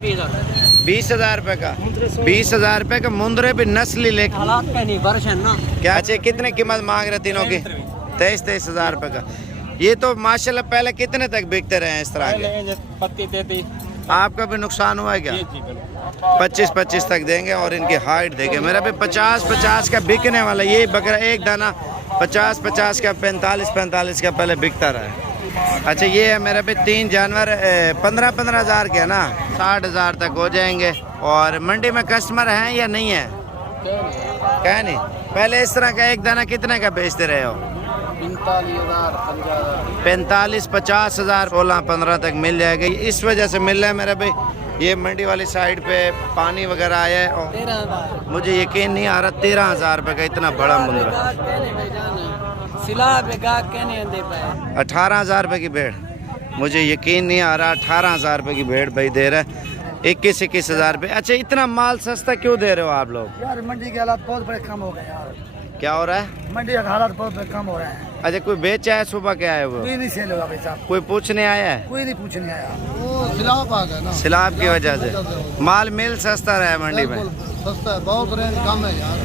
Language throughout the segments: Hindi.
20,000 रुपए का। 20,000 रुपए का मुंदरे भी नस्ली लेके हालात का नहीं वर्ष है ना क्या। अच्छा कितने कीमत मांग रहे तीनों की? 23,000 रुपए का। ये तो माशाल्लाह पहले कितने तक बिकते रहे हैं इस तरह के? 32-33। आपका भी नुकसान हुआ है क्या? 25-25 तक देंगे। और इनकी हाइट देंगे मेरा भी 50-50 का बिकने वाला। ये बकरा एक दाना 50-50 का 45-45 का पहले बिकता रहा है। अच्छा ये है मेरा भी 3 जानवर 15-15 हज़ार के है ना। 60,000 तक हो जाएंगे। और मंडी में कस्टमर हैं या नहीं है? क्या नहीं। पहले इस तरह का एक दाना कितने का बेचते रहे हो? 45-50 हज़ार 16-15 तक मिल जाएगा। इस वजह से मिल रहा है मेरा भाई। ये मंडी वाली साइड पे पानी वगैरह आया है और मुझे यकीन नहीं आ रहा 13,000 रुपये का इतना बड़ा मुंदरा। 18,000 रुपये की भेड़। मुझे यकीन नहीं आ रहा 18,000 रुपये की भेड़ भाई दे रहा है। 21-21 हज़ार रुपये। अच्छा इतना माल सस्ता क्यों दे रहे हो आप लोग? यार मंडी के हालात बहुत बड़े कम हो गए यार। क्या हो रहा है? मंडी के हालात बहुत बड़े कम हो रहे हैं। अच्छा कोई बेचा है सुबह क्या है वो? कोई नहीं सेल होगा भाई साहब। कोई पूछने आया है? कोई नहीं पूछने आया। वो सिलाब आ गया ना। सिलाब की वजह से माल मिल सस्ता रहा है मंडी में। सस्ता है बहुत रेंज कम है यार।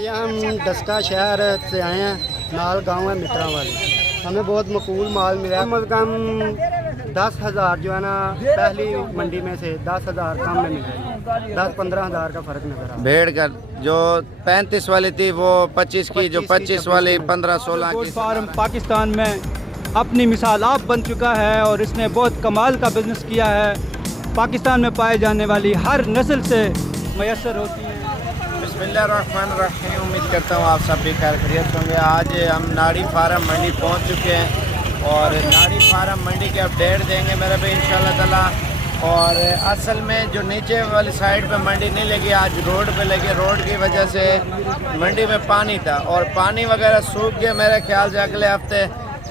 यहाँ हम डस्का शहर से आए हैं। नाल गांव है मित्रा वाली। हमें बहुत मकबूल माल मिला है। कम से कम 10,000 जो है ना पहली मंडी में से 10,000 कम में मिला। 10-15 हज़ार का फर्क नजर आ। भेड़ का जो 35 वाली थी वो 25 की, जो 25 वाली 15-16 की। फार्म पाकिस्तान में अपनी मिसाल आप बन चुका है और इसने बहुत कमाल का बिजनेस किया है। पाकिस्तान में पाए जाने वाली हर नस्ल से मैसर होती है। बिस्मिल्लाहिर्रहमानिर्रहीम। उम्मीद करता हूँ आप सब भी खैरियत होंगे। आज हम नाड़ी फार्म मंडी पहुँच चुके हैं और नाड़ी फार्म मंडी के अपडेट देंगे मेरे पे इंशाल्लाह ताला। और असल में जो नीचे वाली साइड पे मंडी नहीं लगी, आज रोड पे लगी। रोड की वजह से मंडी में पानी था और पानी वगैरह सूख गया। मेरे ख्याल से अगले हफ्ते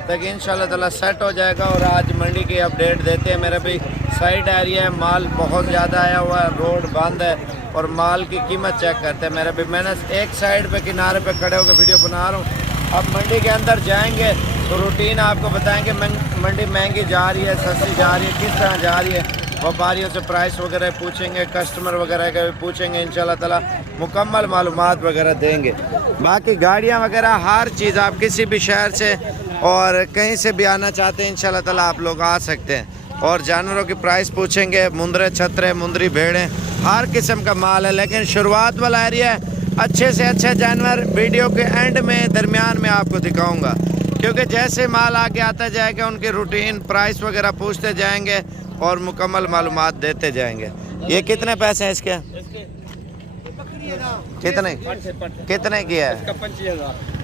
तक इंशाल्लाह ताला सेट हो जाएगा। और आज मंडी की अपडेट देते हैं मेरे भी। साइड एरिया है, माल बहुत ज़्यादा आया हुआ है, रोड बंद है और माल की कीमत चेक करते हैं मेरे भी। मैंने एक साइड पे किनारे पे खड़े होकर वीडियो बना रहा हूँ। अब मंडी के अंदर जाएंगे तो रूटीन आपको बताएंगे मंडी महंगी जा रही है, सस्ती जा रही है, किस तरह जा रही है। व्यापारियों से प्राइस वगैरह पूछेंगे, कस्टमर वगैरह का भी पूछेंगे। इंशाल्लाह ताला मुकम्मल मालूमात वगैरह देंगे। बाकी गाड़ियाँ वगैरह हर चीज़ आप किसी भी शहर से और कहीं से भी आना चाहते हैं इंशाल्लाह ताला आप लोग आ सकते हैं। और जानवरों की प्राइस पूछेंगे। मुंदरे छतरे मुंदरी भेड़ें हर किस्म का माल है। लेकिन शुरुआत वाला एरिया है, अच्छे से अच्छे जानवर वीडियो के एंड में दरमियान में आपको दिखाऊंगा। क्योंकि जैसे माल आगे आता जाएगा उनकी रूटीन प्राइस वगैरह पूछते जाएंगे और मुकम्मल मालूमात देते जाएंगे। ये कितने पैसे हैं इसके? कितने की है?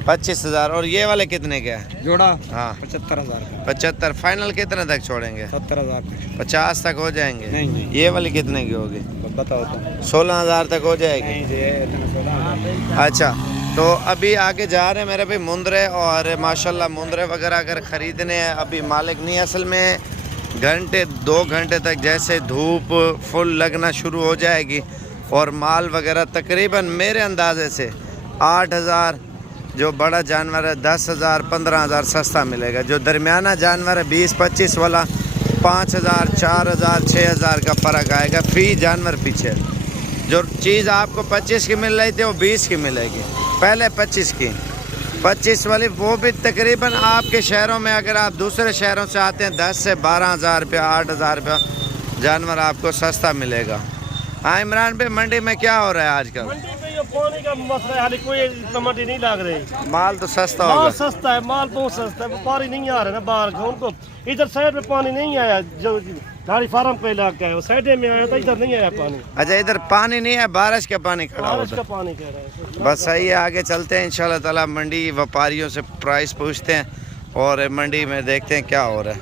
25,000। और ये वाले कितने के हैं जोड़ा? हाँ 75,000। 75। फाइनल कितने तक छोड़ेंगे? 70,000। 50 तक हो जाएंगे? नहीं। ये वाली कितने की होगी? बताओ तो। 16,000 तक हो जाएगी। अच्छा तो अभी आगे जा रहे हैं मेरे भाई मुंदरे। और माशाल्लाह मुंदरे वगैरह अगर ख़रीदने हैं अभी मालिक नहीं। असल में घंटे 2 घंटे तक जैसे धूप फुल लगना शुरू हो जाएगी और माल वगैरह तकरीबन मेरे अंदाजे से 8,000 जो बड़ा जानवर है 10,000 15,000 सस्ता मिलेगा। जो दरमियाना जानवर है 20-25 वाला 5,000 4,000 6,000 का फ़र्क आएगा फ़ी जानवर पीछे। जो चीज़ आपको 25 की मिल रही थी वो 20 की मिलेगी। पहले 25 की 25 वाली वो भी तकरीबन आपके शहरों में अगर आप दूसरे शहरों से आते हैं 10 से 12,000 रुपया 8,000 रुपया जानवर आपको सस्ता मिलेगा। हाँ इमरान भाई मंडी में क्या हो रहा है आजकल? मंडी में ये पानी का मसला है, हाल कोई मंडी नहीं लग रही। माल तो सस्ता माल होगा। सस्ता है, माल बहुत सस्ता है। व्यापारी नहीं आ रहे ना बाहर का, उनको इधर साइड में पानी नहीं आया। जो गाड़ी फार्म पे इलाका है वो साइड में आया था, इधर नहीं आया पानी। अच्छा इधर पानी नहीं है, बारिश का पानी खड़ा बारिश होता का पानी कह रहा है। बस सही है। आगे चलते हैं इंशाल्लाह ताला। मंडी व्यापारियों से प्राइस पूछते हैं और मंडी में देखते हैं क्या हो रहा है।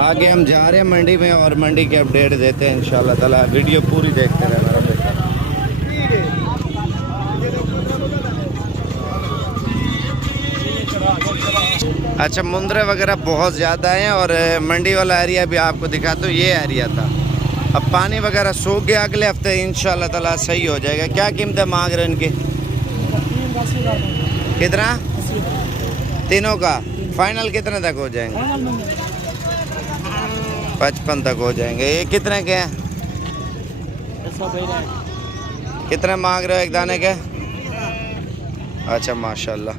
आगे हम जा रहे हैं मंडी में और मंडी के अपडेट देते हैं इंशाल्लाह ताला। वीडियो पूरी देखते रहना। अच्छा मुंदरे वगैरह बहुत ज़्यादा हैं और मंडी वाला एरिया भी आपको दिखाता हूँ। ये एरिया था, अब पानी वगैरह सूख गया। अगले हफ्ते इंशाल्लाह ताला सही हो जाएगा। क्या कीमतें मांग रहे हैं इनकी? कितना? तीनों का फाइनल कितने तक हो जाएंगे? 55 तक हो जाएंगे। ये कितने के हैं? कितने मांग रहे हो एक दाने के? अच्छा माशाल्लाह,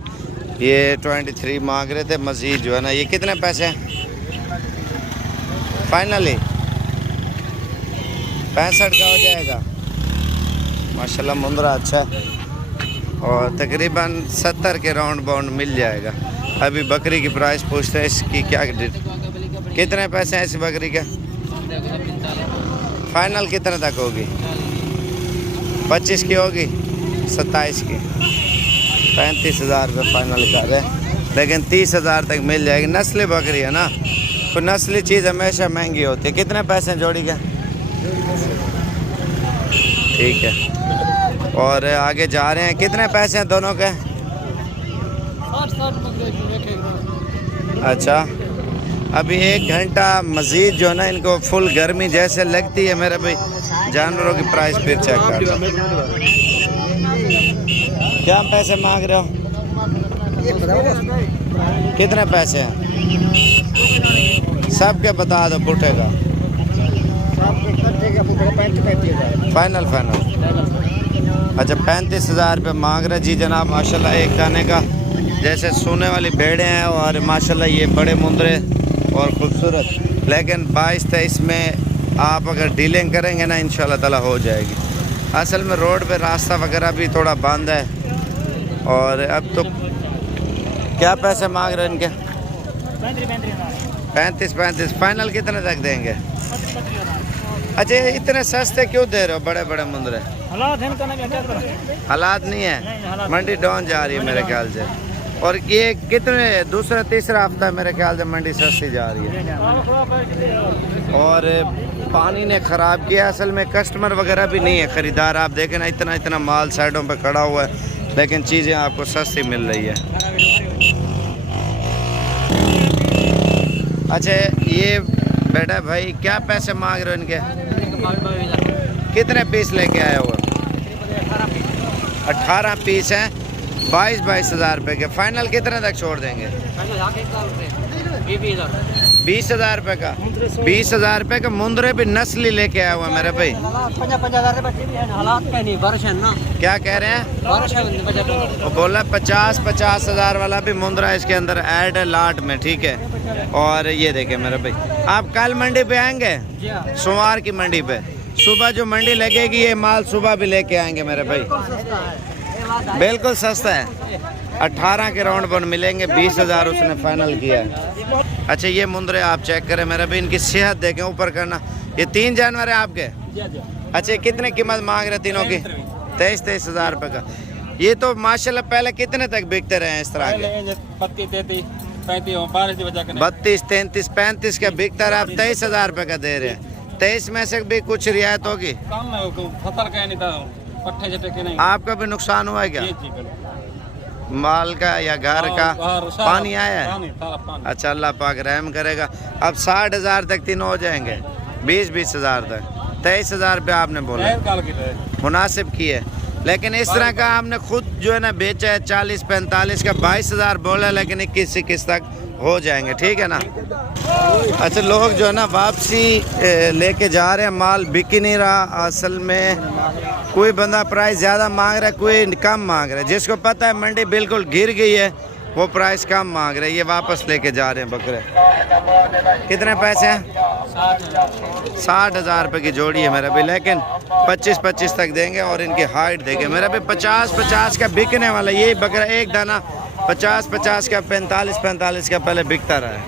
ये 23 मांग रहे थे, मज़ीद जो है ना ये कितने पैसे हैं फाइनली? 65 का हो जाएगा। माशाल्लाह मुंद्रा अच्छा है और तकरीबन 70 के राउंड बाउंड मिल जाएगा। अभी बकरी की प्राइस पूछते हैं, इसकी क्या कितने पैसे हैं इस बकरी के? फाइनल कितने तक होगी? 25 की होगी, 27 की, 35,000 रुपये फाइनल कर रहे हैं, लेकिन 30,000 तक मिल जाएगी। नस्ली बकरी है ना, तो नस्ली चीज़ हमेशा महंगी होती है। कितने पैसे हैं जोड़ी के? ठीक है, और आगे जा रहे हैं। कितने पैसे हैं दोनों के? अच्छा, अभी 1 घंटा मज़ीद जो है ना इनको फुल गर्मी जैसे लगती है मेरे भाई। जानवरों की प्राइस फिर चेक कर लो। क्या पैसे मांग रहे हो? कितने पैसे हैं? सबके बता दो पुटे का। फाइनल अच्छा 35,000 रुपये मांग रहे जी जनाब। माशाल्लाह एक दाने का जैसे सोने वाली भेड़ें हैं और माशाल्लाह ये बड़े मुंदरे और ख़ूबसूरत, लेकिन 22-23 में आप अगर डीलिंग करेंगे ना इंशाल्लाह ताला हो जाएगी। असल में रोड पे रास्ता वगैरह भी थोड़ा बंद है। और अब तो क्या पैसे मांग रहे हैं इनके? 35 फाइनल कितने तक देंगे? अच्छा, इतने सस्ते क्यों दे रहे हो बड़े बड़े मुंदरे? हालात नहीं है, मंडी डाउन जा रही है मेरे ख्याल से। और ये कितने दूसरा तीसरा हफ्ता मेरे ख्याल से मंडी सस्ती जा रही है। और पानी ने ख़राब किया, असल में कस्टमर वगैरह भी नहीं है, ख़रीदार। आप देखें ना इतना इतना माल साइडों पे खड़ा हुआ है, लेकिन चीज़ें आपको सस्ती मिल रही है। अच्छा, ये बेटा भाई क्या पैसे मांग रहे हो इनके? कितने पीस लेके आए हो? 18 पीस हैं, 22,000 रुपये के। फाइनल कितने तक छोड़ देंगे? 20,000 रुपये का। 20,000 रुपये का मुंदरे भी नस्ली लेके आया हुआ मेरे भाई। क्या कह रहे हैं? वो बोला 50,000 वाला भी मुंदरा इसके अंदर ऐड है लाट में, ठीक है। और ये देखे मेरे भाई, आप कल मंडी पे आएंगे? सोमवार की मंडी पे सुबह जो मंडी लगेगी ये माल सुबह भी लेके आएंगे मेरे भाई। बिल्कुल सस्ता है, 18 के राउंड बन मिलेंगे। 20,000 उसने फाइनल किया है। अच्छा, ये मुंदरे आप चेक करें मेरे भाई, इनकी सेहत देखें, ऊपर करना। ये 3 जानवर है आपके? अच्छा, कितने कीमत मांग रहे तीनों की? 23,000 रुपये का। ये तो माशाल्लाह पहले कितने तक बिकते रहे हैं इस तरह के? 32, 33, 35 का बिकता रहा, आप 23,000 रुपये का दे रहे हैं। 23 में से भी कुछ रियायत होगी? आपका भी नुकसान हुआ है क्या? माल का या घर का? पानी आया है? अच्छा, अल्लाह पाक रहम करेगा। अब 60,000 तक तीनों हो जाएंगे, 20,000 तक। 23,000 रुपये आपने बोला, मुनासिब की है। लेकिन इस तरह का हमने खुद जो है ना बेचा है 40-45 का, 22,000 बोला, लेकिन 21 तक हो जाएंगे, ठीक है ना। अच्छा, लोग जो है ना वापसी लेके जा रहे हैं, माल बिक ही नहीं रहा। असल में कोई बंदा प्राइस ज़्यादा मांग रहा है, कोई कम मांग रहा है। जिसको पता है मंडी बिल्कुल गिर गई है वो प्राइस कम मांग रहे हैं। ये वापस लेके जा रहे हैं बकरे। कितने पैसे हैं? 60,000 रुपये की जोड़ी है मेरा भी, लेकिन 25-25 तक देंगे। और इनकी हाइट देंगे मेरा भी 50-50 का बिकने वाला। यही बकरा एक दाना 50-50 का, 45-45 का पहले बिकता रहा है।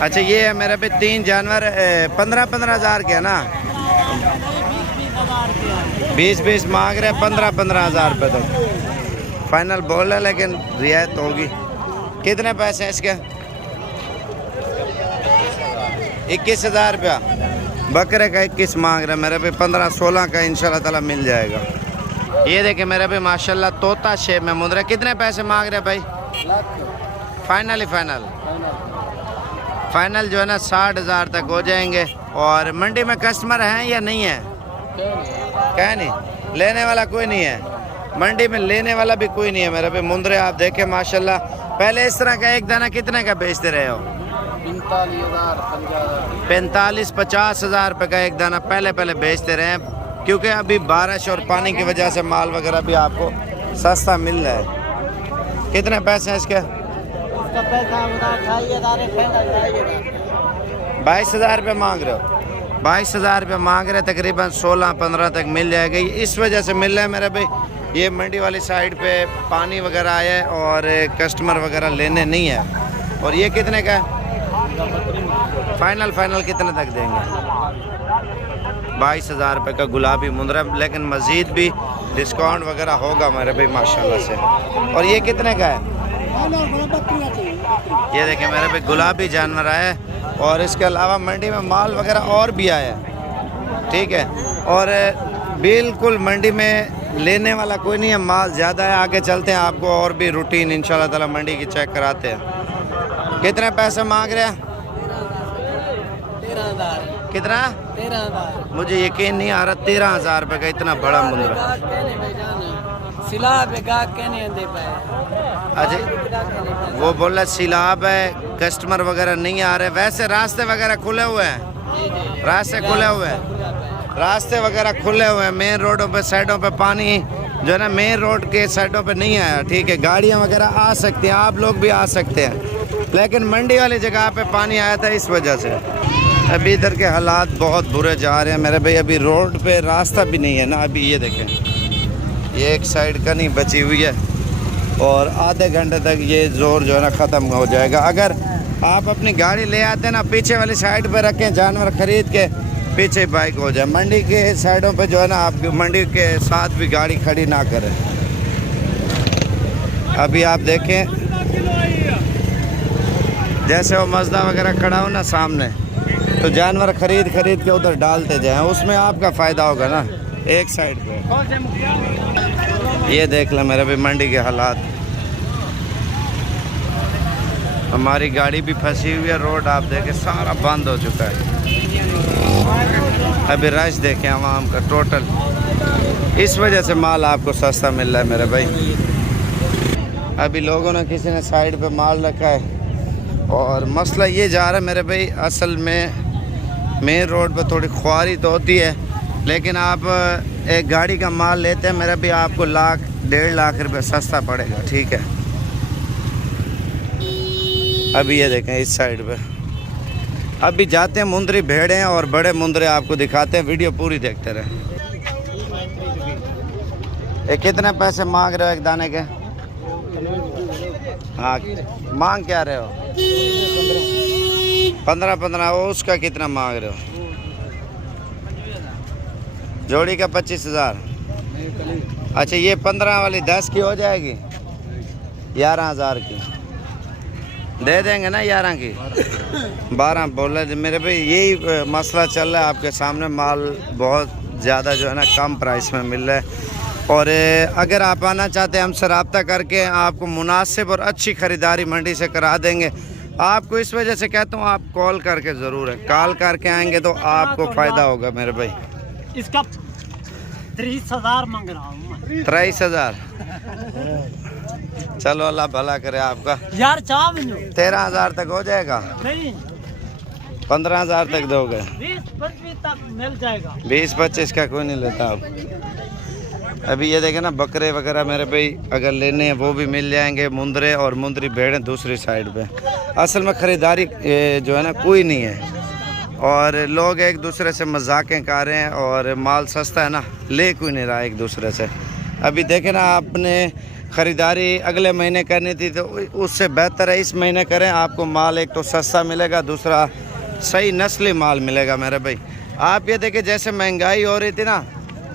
अच्छा, ये है मेरे पे 3 जानवर 15-15 के है ना, 20-20 मांग रहे हैं, 15-15 रुपये तक फाइनल बोल रहे, लेकिन रियायत होगी। कितने पैसे हैं इसके? 21,000 रुपया बकरे का। 21 मांग रहे हैं मेरे पे, 15-16 का इंशाल्लाह ताला मिल जाएगा। ये देखे मेरे पे माशाल्लाह तोता शेप में मुंदरा। कितने पैसे मांग रहे हैं भाई? फाइनल ही फाइनल जो है ना 60,000 तक हो जाएंगे। और मंडी में कस्टमर हैं या नहीं है? क्या नहीं, लेने वाला कोई नहीं है मंडी में, लेने वाला भी कोई नहीं है मेरे पे। मुंदरे आप देखें माशाल्लाह। पहले इस तरह का एक दाना कितने का बेचते रहे हो? 45-50 हज़ार रुपये का एक दाना पहले बेचते रहे हैं। क्योंकि अभी बारिश और पानी की वजह से माल वगैरह भी आपको सस्ता मिल रहा है। कितने पैसे हैं इसके? 22,000 रुपये मांग रहे हो? 22,000 रुपये मांग रहे, तकरीबन 16-15 तक मिल जाएगा। इस वजह से मिल रहा है मेरे भाई, ये मंडी वाली साइड पे पानी वगैरह आया है और कस्टमर वगैरह लेने नहीं है। और ये कितने का है? फाइनल कितने तक देंगे? 22,000 रुपये का गुलाबी मुंदरा, लेकिन मज़ीद भी डिस्काउंट वगैरह होगा मेरे भाई माशाल्लाह से। और ये कितने का है? ये देखें मेरे भाई गुलाबी जानवर आया है। और इसके अलावा मंडी में माल वगैरह और भी आया है, ठीक है। और बिल्कुल मंडी में लेने वाला कोई नहीं है, माल ज़्यादा है। आगे चलते हैं, आपको और भी रूटीन इंशाल्लाह ताला मंडी की चेक कराते हैं। कितने पैसे मांग रहे हैं? 13,000। कितना? 13,000। मुझे यकीन नहीं आ रहा 13,000 रुपये का इतना बड़ा मुंदरा। अच्छा, वो बोला सिलाब है, कस्टमर वगैरह नहीं आ रहे। वैसे रास्ते वगैरह खुले हुए हैं? रास्ते खुले हुए हैं, रास्ते वगैरह खुले हुए हैं। मेन रोडों पे साइडों पे पानी जो है ना, मेन रोड के साइडों पे नहीं आया, ठीक है। गाड़ियाँ वगैरह आ सकती हैं, आप लोग भी आ सकते हैं, लेकिन मंडी वाली जगह पे पानी आया था, इस वजह से। अभी इधर के हालात बहुत बुरे जा रहे हैं मेरे भाई। अभी रोड पे रास्ता भी नहीं है ना। अभी ये देखें, ये एक साइड का नहीं बची हुई है और आधे घंटे तक ये जोर जो है ना ख़त्म हो जाएगा। अगर आप अपनी गाड़ी ले आते हैं ना, पीछे वाली साइड पे रखें, जानवर ख़रीद के पीछे बाइक हो जाए। मंडी के साइडों पे जो है ना, आप मंडी के साथ भी गाड़ी खड़ी ना करें। अभी आप देखें, जैसे वो मज़दा वगैरह खड़ा हो ना सामने, तो जानवर खरीद के उधर डालते जाएं, उसमें आपका फ़ायदा होगा ना। एक साइड पे ये देख लें मेरे भी मंडी के हालात। हमारी गाड़ी भी फंसी हुई है, रोड आप देखें सारा बंद हो चुका है। अभी रश देखें आवाम का टोटल, इस वजह से माल आपको सस्ता मिल रहा है मेरे भाई। अभी लोगों ने, किसी ने साइड पे माल रखा है और मसला ये जा रहा है मेरे भाई, असल में मेन रोड पे थोड़ी ख्वारी तो होती है, लेकिन आप एक गाड़ी का माल लेते हैं मेरा भी, आपको 1-1.5 लाख रुपए सस्ता पड़ेगा, ठीक है। अभी ये देखें इस साइड पे, अभी जाते हैं मुंदरी भेड़े हैं और बड़े मुंदरे आपको दिखाते हैं, वीडियो पूरी देखते रहे। ये कितने पैसे मांग रहे हो एक दाने के? हाँ, मांग क्या रहे हो? 15-15। उसका कितना मांग रहे हो? जोड़ी का 25,000। अच्छा, ये 15 वाली 10 की हो जाएगी, 11,000 की दे देंगे ना, 11 की 12 बोले मेरे भाई। यही मसला चल रहा है आपके सामने, माल बहुत ज़्यादा जो है ना कम प्राइस में मिल रहा है। और अगर आप आना चाहते हैं, हमसे रब्ता करके आपको मुनासिब और अच्छी ख़रीदारी मंडी से करा देंगे। आपको इस वजह से कहता हूँ, आप कॉल करके ज़रूर है, कॉल करके आएंगे तो आपको फ़ायदा होगा मेरे भाई। इसका 30,000 मांग रहा हूँ। 23,000। चलो अल्लाह भला करे आपका यार। 13,000 तक हो जाएगा? नहीं, 15,000 तक दोगे? 20-25 तक मिल जाएगा। 20-25 का कोई नहीं लेता आप। अभी ये देखें ना, बकरे वगैरह मेरे भाई अगर लेने हैं वो भी मिल जाएंगे, मुंदरे और मुंदरी भेड़ें दूसरी साइड पे। असल में ख़रीदारी जो है ना कोई नहीं है, और लोग एक दूसरे से मजाकें कर रहे हैं, और माल सस्ता है ना, ले कोई नहीं रहा एक दूसरे से। अभी देखें ना, आपने ख़रीदारी अगले महीने करनी थी तो उससे बेहतर है इस महीने करें, आपको माल एक तो सस्ता मिलेगा, दूसरा सही नस्ली माल मिलेगा मेरे भाई। आप ये देखें, जैसे महंगाई हो रही थी ना,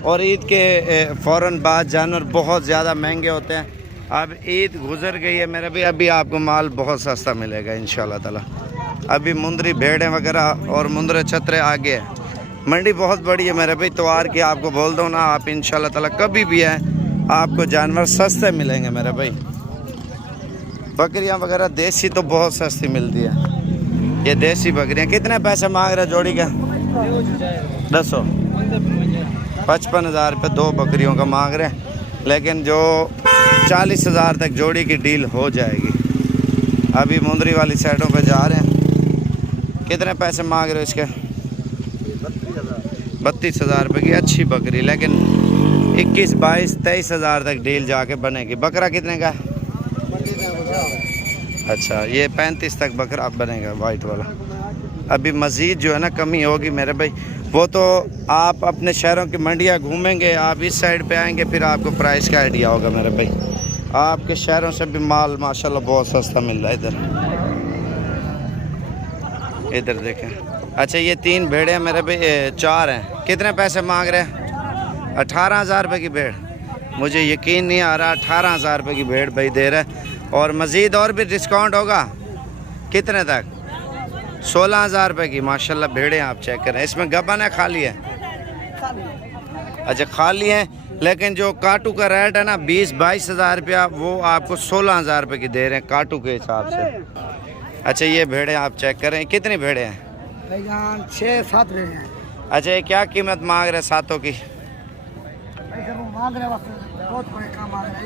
और ईद के फ़ौरन बाद जानवर बहुत ज़्यादा महंगे होते हैं। अब ईद गुज़र गई है मेरे भाई, अभी आपको माल बहुत सस्ता मिलेगा इंशाल्लाह ताला। अभी मुंदरी भेड़ें वगैरह और मुंदरे छतरे आगे हैं। मंडी बहुत बड़ी है मेरे भाई, तवार की आपको बोल दो ना, आप इंशाल्लाह ताला कभी भी आए आपको जानवर सस्ते मिलेंगे मेरे भाई। बकरियां वगैरह देसी तो बहुत सस्ती मिलती है, ये देसी बकरियां। कितने पैसे मांग रहे जोड़ी का? 10 55,000 रुपये 2 बकरियों का मांग रहे हैं, लेकिन जो 40,000 तक जोड़ी की डील हो जाएगी। अभी मुंदरी वाली साइडों पे जा रहे हैं। कितने पैसे मांग रहे हो इसके? 32,000 रुपये की अच्छी बकरी, लेकिन 21, 22, 23,000 तक डील जाके बनेगी। बकरा कितने का? अच्छा, ये 35 तक बकरा बनेगा वाइट वाला। अभी मज़ीद जो है ना कमी होगी मेरे भाई, वो तो आप अपने शहरों की मंडियाँ घूमेंगे, आप इस साइड पे आएंगे, फिर आपको प्राइस का आइडिया होगा मेरे भाई। आपके शहरों से भी माल माशाल्लाह बहुत सस्ता मिल रहा है इधर देखें। अच्छा, ये 3 भेड़े हैं मेरे भाई, 4 हैं। कितने पैसे मांग रहे हैं? 18,000 रुपये की भेड़। मुझे यकीन नहीं आ रहा 18,000 रुपये की भेड़ भाई दे रहा है। और मज़ीद और भी डिस्काउंट होगा कितने तक? 16,000 रुपये की माशाल्लाह भेड़ें आप चेक करें। इसमें गबन है खाली है? अच्छा, खाली है, लेकिन जो काटू का रेट है ना 20-22,000 रुपया, वो आपको 16,000 रुपये की दे रहे हैं काटू के हिसाब से। अच्छा, ये भेड़ें आप चेक करें। कितनी भेड़ें हैं? 6-7 भेड़े हैं। अच्छा, ये क्या कीमत मांग रहे हैं सातों की? मांग रहे बहुत बड़े काम आ रहे हैं,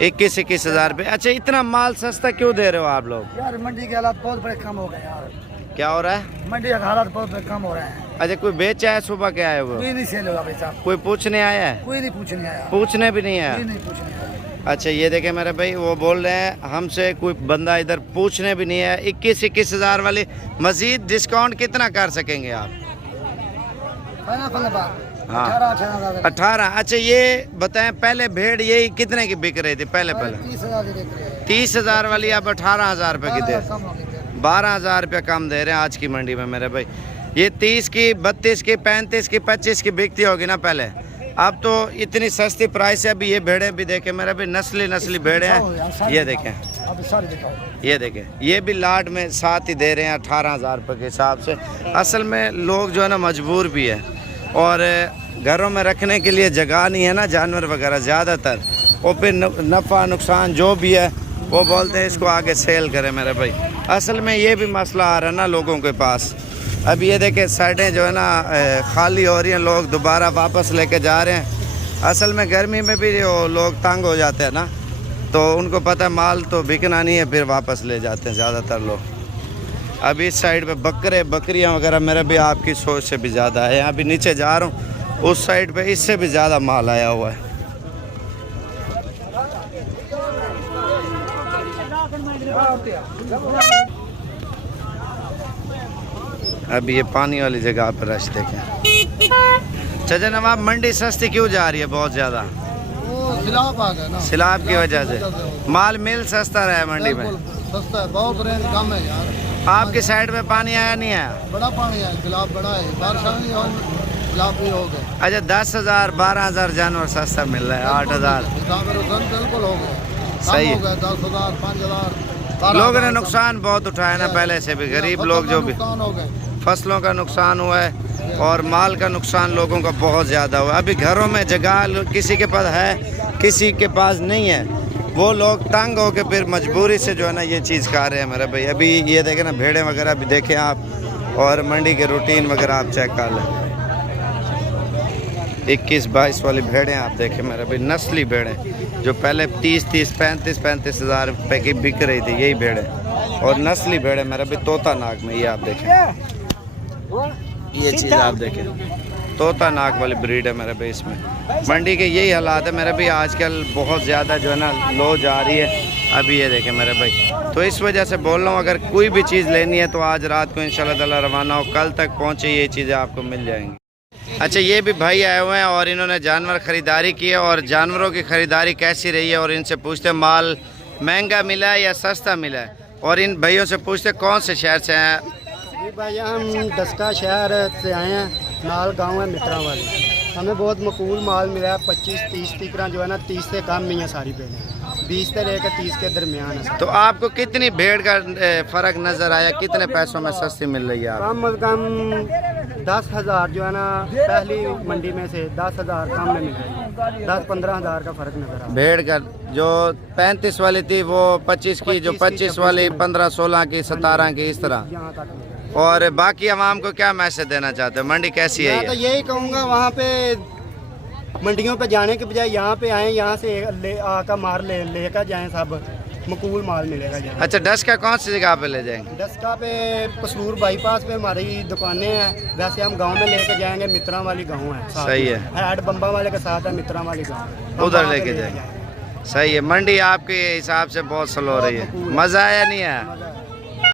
21,000 रुपये। अच्छा, इतना माल सस्ता क्यों दे रहे हो आप लोग? यार मंडी के हालात बहुत बड़े कम हो गए यार। क्या हो रहा है? मंडी के हालात बहुत बड़े कम हो रहे हैं। अच्छा, कोई बेचा है सुबह के आए हुए? कोई नहीं सेल होगा भाई साहब, कोई पूछने आया है? कोई नहीं पूछने आया, पूछने भी नहीं आया? कोई नहीं पूछने आया। अच्छा, ये देखे मेरे भाई, वो बोल रहे हैं हमसे कोई बंदा इधर पूछने भी नहीं है। 21,000 वाली मजीद डिस्काउंट कितना कर सकेंगे आप? हाँ, 18। अच्छा, ये बताएं, पहले भेड़ यही कितने की बिक रही थी? पहले 30,000 वाली, अब 18,000 रुपये की दे, 12,000 रुपये कम दे रहे हैं आज की मंडी में मेरे भाई। ये 30 की, 32 की, 35 की, 25 की बिकती होगी ना पहले, अब तो इतनी सस्ती प्राइस है। अभी ये भेड़ें भी देखें मेरे भाई, नस्ली भेड़ें हैं। ये देखें, ये देखें, ये भी लाट में साथ ही दे रहे हैं 18,000 रुपये के हिसाब से। असल में लोग जो है ना मजबूर भी है, और घरों में रखने के लिए जगह नहीं है ना जानवर वगैरह ज़्यादातर, और फिर नफ़ा नुकसान जो भी है वो बोलते हैं इसको आगे सेल करें मेरे भाई। असल में ये भी मसला आ रहा है ना लोगों के पास। अब ये देखें साइडें जो है ना खाली हो रही हैं, लोग दोबारा वापस लेके जा रहे हैं। असल में गर्मी में भी वो लोग तंग हो जाते हैं ना, तो उनको पता है माल तो बिकना नहीं है, फिर वापस ले जाते हैं ज़्यादातर लोग। अभी इस साइड पे बकरियां वगैरह मेरा भी आपकी सोच से भी ज़्यादा है। यहाँ भी नीचे जा रहा हूँ, उस साइड पे इससे भी ज़्यादा माल आया हुआ है। अभी ये पानी वाली जगह पर रश देखें। चाचा नवाब, मंडी सस्ती क्यों जा रही है बहुत ज़्यादा? सिलाब आ गया ना, सिलाब की वजह से माल मिल सस्ता रहा है मंडी में। सस्ता है, बहुत रेंज कम है यार। आपकी साइड में पानी आया नहीं आया? बड़ा पानी है, गुलाब बड़ा है, बारिश नहीं हो, गुलाब भी हो गए। अच्छा, 10,000 12,000 जानवर सस्ता मिल रहा है, 8,000 बिल्कुल हो गए, सही है। 10,000 5,000। लोगों ने नुकसान बहुत उठाया ना पहले से भी, गरीब लोग जो भी हो गए, फसलों का नुकसान हुआ है और माल का नुकसान लोगों का बहुत ज़्यादा हुआ है। अभी घरों में जगह किसी के पास है, किसी के पास नहीं है, वो लोग तंग हो के फिर मजबूरी से जो है ना ये चीज़ खा रहे हैं मेरे भाई। अभी ये देखें ना भेड़ें वगैरह भी देखें आप, और मंडी के रूटीन वगैरह आप चेक कर लें। 21-22 वाली भेड़ें आप देखें मेरे भाई, नस्ली भेड़ें जो पहले 30-30, 35-35 हज़ार रुपये की बिक रही थी, यही भेड़ें, और नस्ली भेड़ें मेरे भाई तोता नाक में। ये आप देखें, ये चीज़ आप देखें, तोता नाक वाली ब्रीड है मेरे भाई। इसमें मंडी के यही हालात है मेरे भाई, आजकल बहुत ज़्यादा जो है ना लो जा रही है। अभी ये देखें मेरे भाई, तो इस वजह से बोल रहा हूँ अगर कोई भी चीज़ लेनी है तो आज रात को इंशाल्लाह ताला रवाना हो, कल तक पहुँचे ये चीज़ें आपको मिल जाएंगी। अच्छा, ये भी भाई आए हुए हैं और इन्होंने जानवर ख़रीदारी की है, और जानवरों की ख़रीदारी कैसी रही है, और इनसे पूछते माल महंगा मिला है या सस्ता मिला है, और इन भाइयों से पूछते कौन से शहर से हैं। जी भाई, हम डस्का शहर से आए हैं, नाल गांव है मित्रा वाली। हमें बहुत मकबूल माल मिला है, 25-30 टिकरा जो है ना 30 से कम नहीं है, सारी भेड़ें 20 से लेकर 30 के दरमियान है। तो आपको कितनी भेड़ का फ़र्क नज़र आया, कितने पैसों में सस्ती मिल रही है आप? कम अज़ कम 10,000 जो है ना पहली मंडी में से 10,000 कम में मिल रही है, 10-15 हज़ार का फ़र्क नज़र आ। भेड़ का जो 35 वाली थी वो 25 की, जो 25 वाली 15-16 की, 17 की, इस तरह। यहाँ तक। और बाकी आवाम को क्या मैसेज देना चाहते हो, मंडी कैसी है? मैं तो यही कहूँगा, वहाँ पे मंडियों पे जाने के बजाय यहाँ पे आएँ, यहाँ से आकर मार लेकर जाएँ सब, मकबूल माल मिलेगा यहाँ। अच्छा, डस्का कौन सी जगह पे ले जाएंगे? डस्का पे पसूर बाईपास पे हमारी दुकानें हैं। वैसे हम गांव में लेके जाएंगे, मित्रा वाली गांव है साथ सही में। है। ऐड बम्बा वाले के साथ है मित्रा वाली गांव, उधर लेके जाएंगे। सही है। मंडी आपके हिसाब से बहुत स्लो हो रही है, मज़ा आया नहीं आया? मज़ा